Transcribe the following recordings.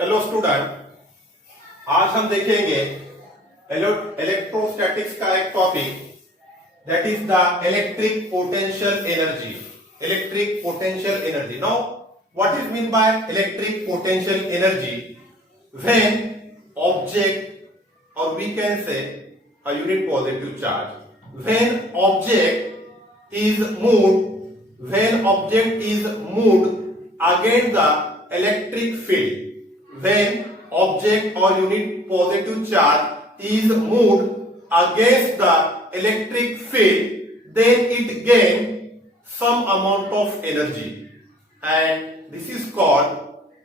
Hello student, आज हम देखेंगे इलेक्ट्रोस्टैटिक्स का एक topic that is the electric potential energy. Electric potential energy. Now what is mean by electric potential energy? When object और we can say a unit positive charge, when object is moved against the electric field, when object or unit positive charge is moved against the electric field, then it gains some amount of energy, and this is called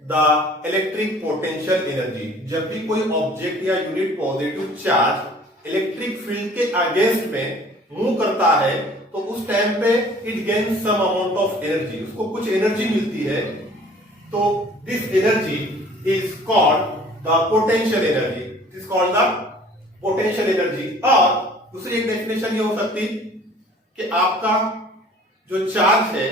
the electric potential energy। जब भी कोई object या unit positive charge electric field के against में move करता है तो उस टाइम पे it gain some amount of energy, उसको कुछ एनर्जी मिलती है। तो this energy is called the potential energy. This is called the potential energy. और दूसरी एक डेफिनेशन ये हो सकती कि आपका जो चार्ज है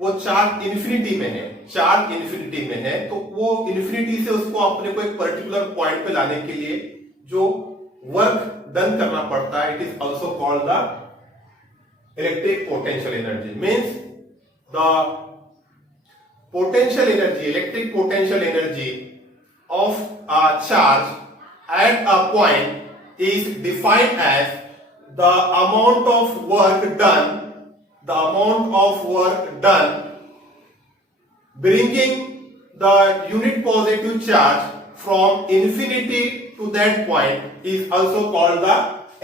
वो चार्ज इन्फिनिटी में है, चार्ज इन्फिनिटी में है, तो वो इन्फिनिटी से उसको अपने को एक पर्टिकुलर पॉइंट पे लाने के लिए जो वर्क डन करना पड़ता है, it is also called the electric potential energy. Means the potential energy, electric potential energy of a charge at a point is defined as the amount of work done, the amount of work done bringing the unit positive charge from infinity to that point is also called the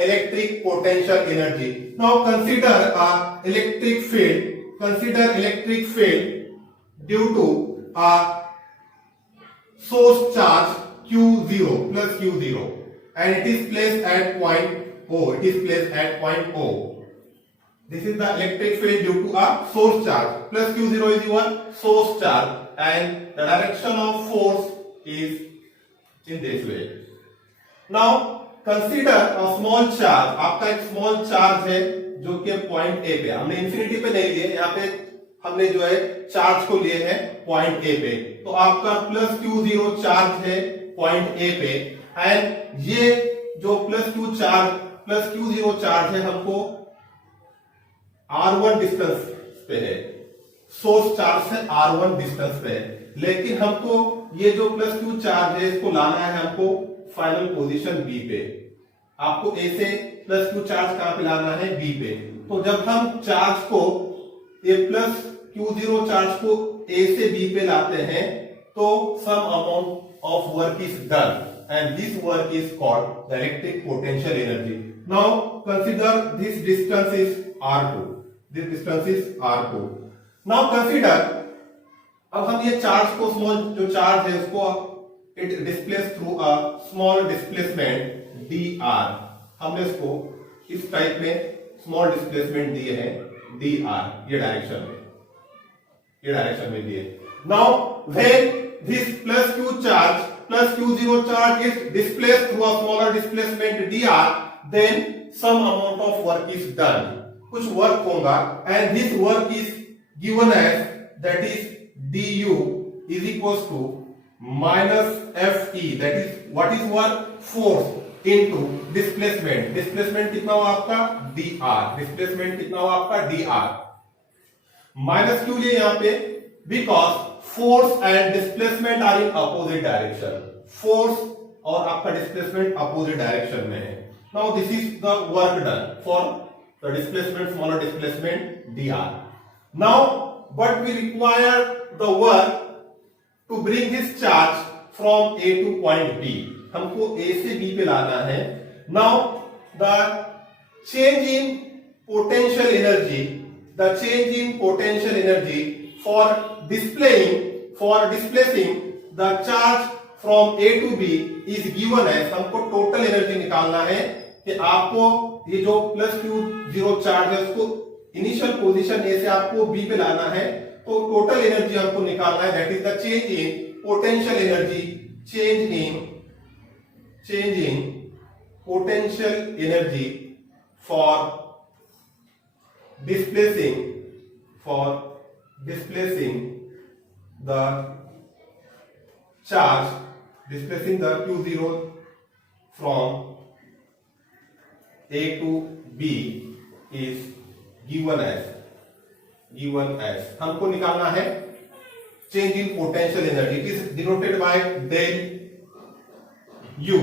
electric potential energy. Now consider a electric field, consider electric field due to a source charge Q0 plus Q0 and it is placed at point O, it is placed at point O. This is the electric field due to a source charge, plus Q0 is your source charge, and the direction of force is in this way. Now consider a small charge। आपका एक small charge है जो कि point A पे, हमने इंफिनिटी पे नहीं लिए, यहाँ पे हमने जो है चार्ज को लिए हैं पॉइंट A पे। तो आपका प्लस Q0 चार्ज है पॉइंट A पे, एंड ये जो प्लस Q0 चार्ज है हमको R1 डिस्टेंस पे है, सोर्स चार्ज से R1 डिस्टेंस पे है, लेकिन हमको ये जो प्लस Q चार्ज है इसको लाना है हमको फाइनल पोजीशन B पे। आपको A से प्लस Q चार्ज कहां पे लाना है? B पे। तो जब हम चार्ज को ये प्लस Q0 चार्ज को A से B पे लाते हैं तो some amount of work is done and this work is called the electric potential energy. Now consider this distance is R2. This distance is R2. Now consider, अब हम ये चार्ज को, स्मॉल जो चार्ज है उसको it displace through a small displacement dr। हमने इसको इस टाइप में स्मॉल डिस्प्लेसमेंट दिए हैं dr, ये डायरेक्शन में दिए। Now when this plus Q charge plus Q0 charge is displaced through a smaller displacement dr, then some amount of work is done, कुछ वर्क होगा, and this work is given as, that is du is equals to minus fe, that is what is work? Force into displacement। Displacement कितना हुआ आपका? dr। Displacement कितना हुआ आपका? dr। Minus क्यों लिए यहाँ पे? Because force and displacement are in opposite direction, force और आपका डिस्प्लेसमेंट अपोजिट डायरेक्शन में है। Now this is the work done for the displacement, smaller displacement dr। Now but we require the work to bring this charge from A to point B। हमको A से B पे लाना है। Now the change in potential energy, the change in potential energy for displacing the charge from A to B is given as, हमको total energy निकालना है कि आपको ये जो प्लस Q0 चार्ज है उसको इनिशियल पोजीशन A से आपको B पे लाना है, तो टोटल एनर्जी हमको निकालना है, that is the change in potential energy, change in potential energy for displacing the charge displacing the Q0 from A to B is given as हमको निकालना है change in potential energy. It is denoted by del U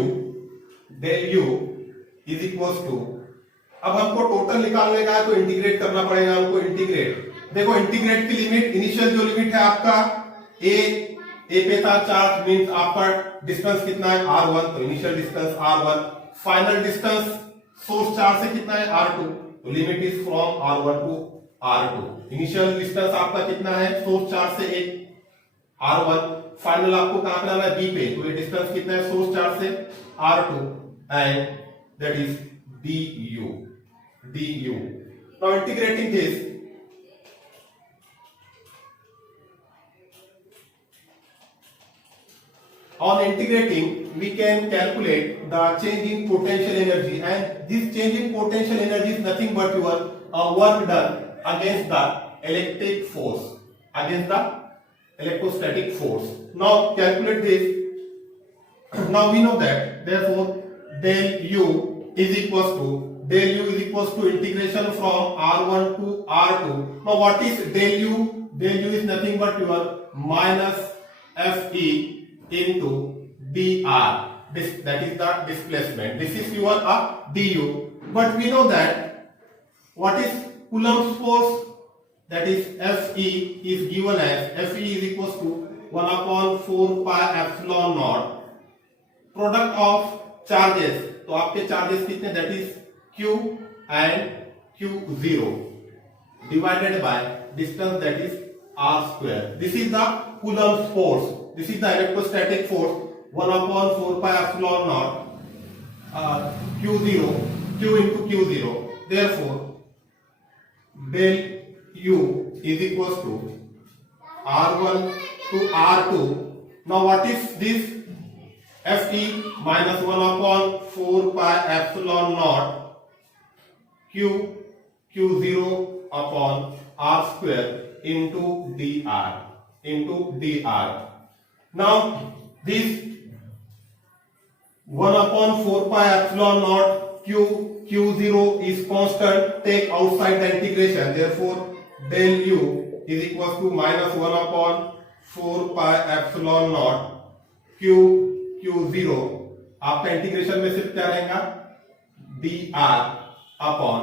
is equals to. अब हमको टोटल निकालने का है तो इंटीग्रेट करना पड़ेगा हमको. इंटीग्रेट, देखो इंटीग्रेट की लिमिट, इनिशियल जो लिमिट है आपका ए पे था चार्ज, मींस आपका डिस्टेंस कितना है r1, तो initial distance r1. Final distance source charge से कितना है r2, तो limit is from r1 to r2. Initial distance आपका कितना है सोर्स चार्ज से एक r1, फाइनल आपको कहां पे लाना है b पे, तो ये डिस्टेंस कितना है सोर्स चार्ज से r2 and that is du. Now integrating this, on integrating we can calculate the change in potential energy, and this change in potential energy is nothing but your work done against the electric force, against the electrostatic force. Now calculate this. Now we know that therefore del U is equals to integration from r1 to r2. Now what is del U? Del U is nothing but your minus Fe into dr. That is the displacement. This is your du. But we know that what is Coulomb's force? That is Fe is given as Fe is equals to 1 upon 4 pi epsilon naught product of charges. तो आपके चार्जेस कितने, that is Q and Q0 divided by distance that is r square. This is the Coulomb's force. This is the electrostatic force 1 upon 4 pi epsilon naught Q0 Q into Q0. Therefore del U is equals to r1 to r2. Now what is this? Fe minus 1 upon 4 pi epsilon naught Q0 upon r square into dr. Now this 1 upon 4 pi epsilon naught Q0 is constant. Take outside the integration. Therefore del U is equals to minus 1 upon 4 pi epsilon naught Q0. आपका इंटीग्रेशन में सिर्फ क्या रहेगा dr upon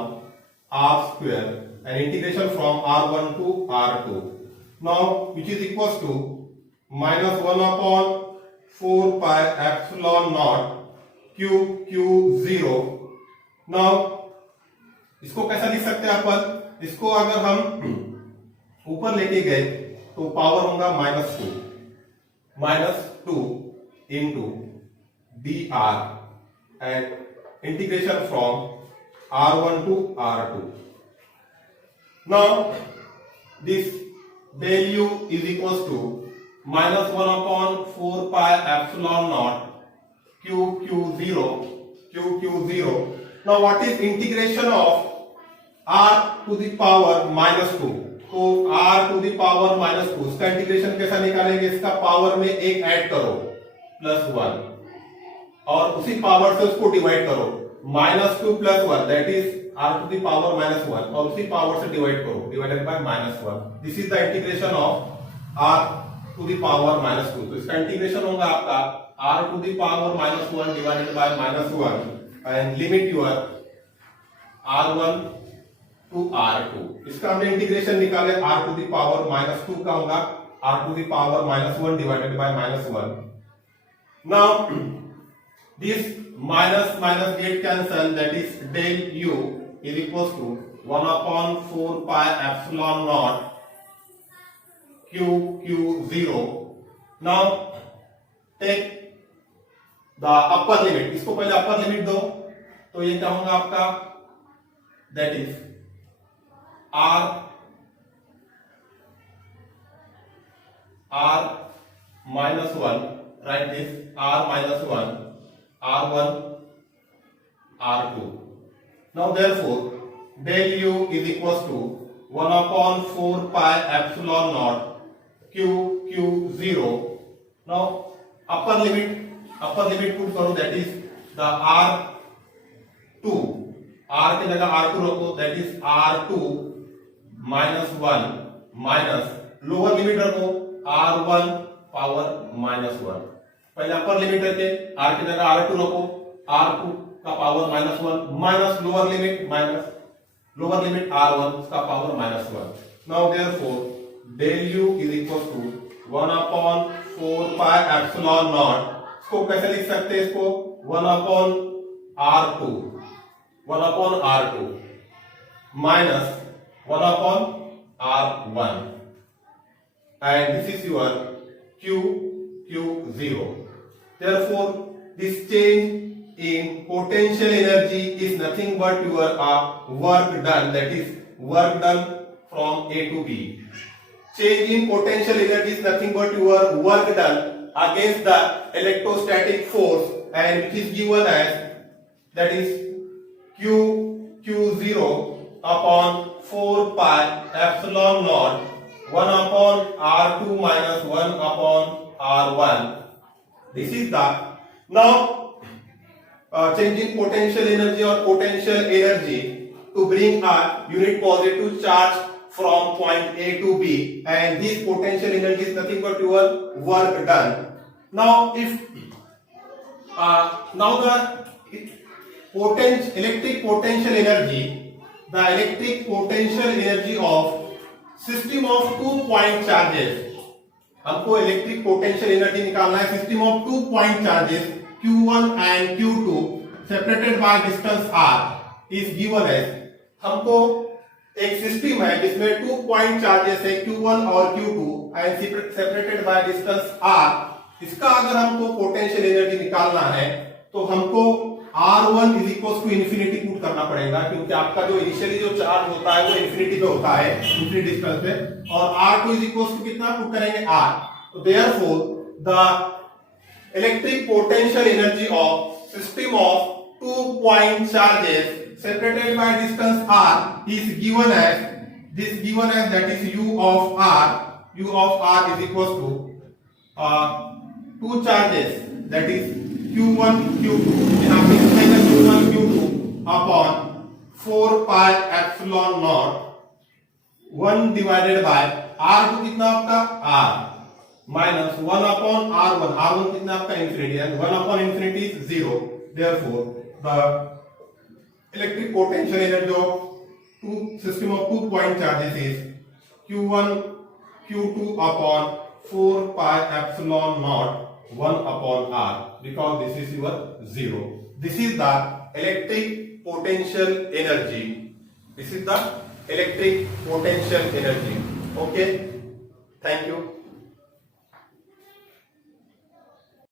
r square and integration from r1 to r2. Now which is equals to minus 1 upon 4 pi epsilon naught Q0. Now इसको कैसा लिख सकते हैं अपन, इसको अगर हम ऊपर लेके गए तो पावर होगा minus 2 into dr and integration from r1 to r2. Now this del U is equals to minus 1 upon 4 pi epsilon naught Q0. Now what is integration of r to the power minus 2? तो r to the power minus 2, इसका इंटीग्रेशन कैसा निकालेंगे, इसका पावर में एक ऐड करो +1 और उसी पावर से उसको डिवाइड करो. -2 + 1 that is r to the power -1 और उसी पावर से डिवाइड करो, divided by -1. This is the integration of r to the power -2. तो इसका इंटीग्रेशन होगा आपका r to the power -1 divided bye -1 and limit your r1 to r2. इसका हमने इंटीग्रेशन निकाले r to the power -2 का होगा r to the power -1 divided bye -1. Now this minus get cancel, that is del U is equals to 1 upon 4 pi epsilon naught Q0. Now take the upper limit. इसको पहले upper limit दो तो ये क्या होगा आपका, that is r -1, write this r -1 r1 r2. Now therefore del U is equals to 1 upon 4 pi epsilon naught Q0. Now upper limit upper limit put करो, that is the R2, R की जगह R2 रखो, that is R2 -1 minus lower limit रखो R1 power -1। पहले upper limit रखे, R की जगह R2 रखो, R2 का power -1 minus lower limit R1 का power -1। Now therefore del u is equal to 1 upon 4 pi epsilon naught. इसको कैसे लिख सकते हैं, इसको 1 upon R2 minus 1 upon R1 and this is your Q0. Therefore, this change in potential energy is nothing but your work done, that is work done from A to B. Change in potential energy is nothing but your work done against the electrostatic force, and which is given as, that is Q0 upon 4 pi epsilon naught 1 upon R2 minus 1 upon R1. This is the now change in potential energy or potential energy to bring a unit positive charge from point A to B, and this potential energy is nothing but your work done. Now if now the electric potential energy, the electric potential energy of system of 2 point charges, हमको electric potential energy निकालना है system of 2 point charges Q1 and Q2 separated by distance R is given as. हमको एक सिस्टम है जिसमें 2 point charges है Q1 और Q2 and separated by distance R। इसका अगर हमको पोटेंशियल एनर्जी निकालना है तो हमको R1 is equal to infinity put करना पड़ेगा, क्योंकि आपका जो इनिशियली जो चार्ज होता है वो इन्फिनिटी पे होता है, इन्फिनिटी डिस्टेंस पे, और R2 इज इक्वल टू कितना पुट करेंगे R। तो therefore the electric potential energy of system of 2 point charges separated by distance R is given as that is U of R is equal to 2 charges, that is Q1 Q2, यहाँ पे लिखेंगे Q1 Q2 upon 4 pi epsilon naught 1 divided by R2 कितना आपका R minus 1 upon R1 कितना आपका infinity, and 1 upon infinity is 0। Therefore the electric potential energy of system of 2 point charges is Q1 Q2 upon 4 pi epsilon naught 1 upon R, because this is your 0. This is the electric potential energy. This is the electric potential energy. Okay, thank you.